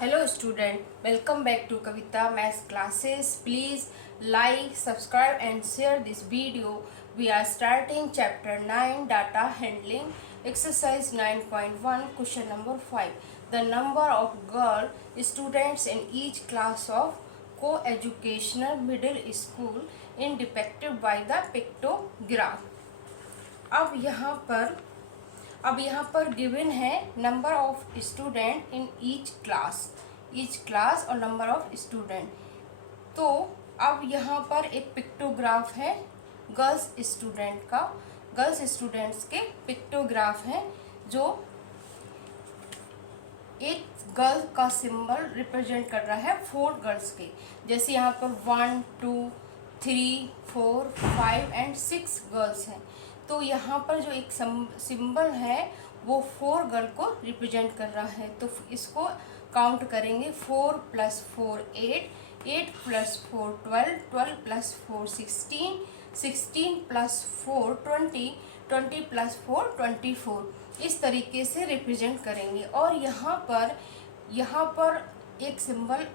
Hello student, welcome back to Kavita Maths classes. Please like, subscribe and share this video. We are starting chapter 9 data handling, exercise 9.1, question number 5. The number of girl students in each class of co-educational middle school in depicted by the pictograph. अब यहाँ पर given है number of student in each class और number of student. तो अब यहाँ पर एक पिक्टोग्राफ है गर्ल्स स्टूडेंट्स के पिक्टोग्राफ है जो एक गर्ल का सिंबल रिप्रेजेंट कर रहा है 4 गर्ल्स के। जैसे यहाँ पर 1 2 3 4 5 एंड 6 गर्ल्स हैं। तो यहाँ पर जो एक सिंबल है वो 4 गर्ल को रिप्रेजेंट कर रहा है। तो इसको काउंट करेंगे 4 + 4 8, 8 + 4 12, 12 + 4 16, 16 + 4 20, 20 + 4 24। इस तरीके से रिप्रेजेंट करेंगे। और यहाँ पर एक सिंबल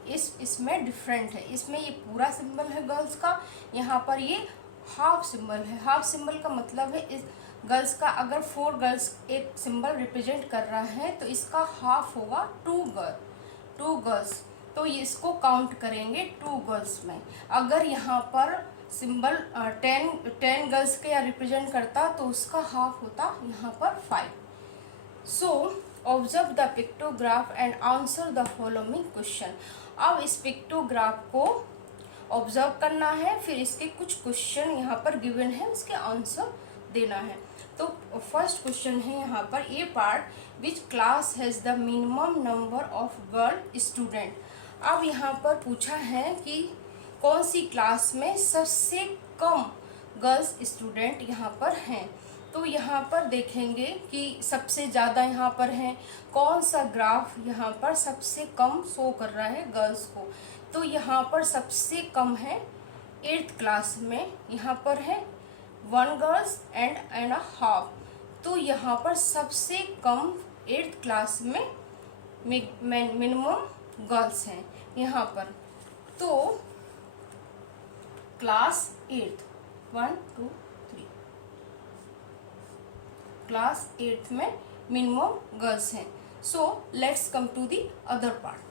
इसमें डिफरेंट है। इसमें ये पूरा सिंबल है गर्ल्स का, यहाँ पर ये हाफ सिंबल है। हाफ सिंबल का मतलब है इस गर्ल्स का, अगर 4 गर्ल्स एक सिंबल रिप्रेजेंट कर रहा है तो इसका हाफ होगा 2 गर्ल्स। तो ये इसको काउंट करेंगे 2 गर्ल्स में। अगर यहाँ पर सिंबल 10 गर्ल्स के या रिप्रेजेंट करता तो उसका हाफ होता यहाँ पर 5। So observe the pictograph and answer the following question. अब इस पिक्टोग्राफ को ऑब्जर्व करना है, फिर इसके कुछ क्वेश्चन यहाँ पर गिवन है, उसके आंसर देना है। तो फर्स्ट क्वेश्चन है यहाँ पर a part, which class has the minimum number of girl student. अब यहाँ पर पूछा है कि कौन सी क्लास में सबसे कम गर्ल्स स्टूडेंट यहाँ पर हैं। तो यहाँ पर देखेंगे कि सबसे ज़्यादा यहाँ पर हैं, कौन सा ग्राफ यहाँ पर सबसे कम शो कर रहा है गर्ल्स को। तो यहाँ पर सबसे कम है 8th क्लास में, यहाँ पर है 1 गर्ल्स एंड अ हाफ। तो यहाँ पर सबसे कम 8th क्लास में मिनिमम गर्ल्स हैं यहाँ पर। तो क्लास 8th 1 2 3 क्लास 8th में मिनिमम गर्ल्स हैं। So let's come to the other part.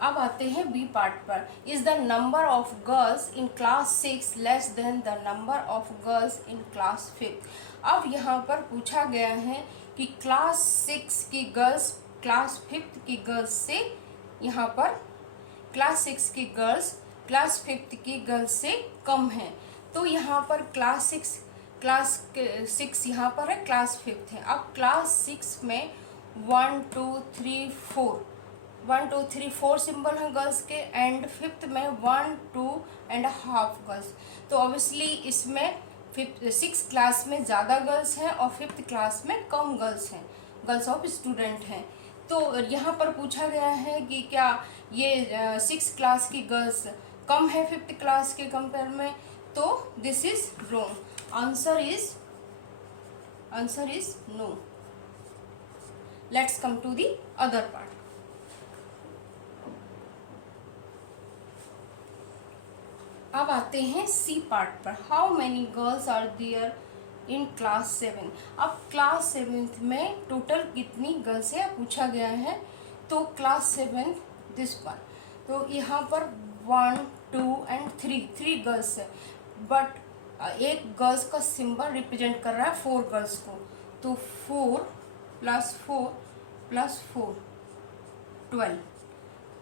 अब आते हैं बी पार्ट पर। Is the number of girls in class 6 less than the number of girls in class 5। अब यहाँ पर पूछा गया है कि क्लास 6 की गर्ल्स क्लास 5 की गर्ल्स से यहाँ पर क्लास 6 की गर्ल्स क्लास 5 की गर्ल्स से कम है। तो यहाँ पर क्लास 6 यहाँ पर है, क्लास 5 है। अब क्लास 6 में 1 2 3 4 सिंबल हैं गर्ल्स के, एंड 5th में 1 2 एंड हाफ गर्ल्स। तो ऑब्वियसली इसमें 6th क्लास में ज़्यादा गर्ल्स हैं और 5th क्लास में कम गर्ल्स ऑफ स्टूडेंट हैं। तो यहाँ पर पूछा गया है कि क्या ये 6th क्लास की गर्ल्स कम है 5th क्लास के कंपेयर में। तो this is wrong. Answer is no. Let's come to the other part. अब आते हैं सी पार्ट पर। How many girls are there in class 7। अब क्लास 7th में टोटल कितनी गर्ल्स है पूछा गया है। तो क्लास 7th दिस वन। तो यहाँ पर 1 2 एंड 3 गर्ल्स है, बट एक गर्ल्स का सिंबल रिप्रेजेंट कर रहा है 4 गर्ल्स को। तो 4 + 4 + 4 12।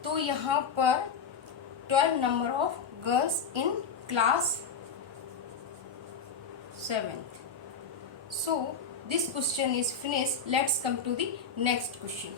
तो यहाँ पर 12 number of girls in class 7th. So this question is finished. Let's come to the next question.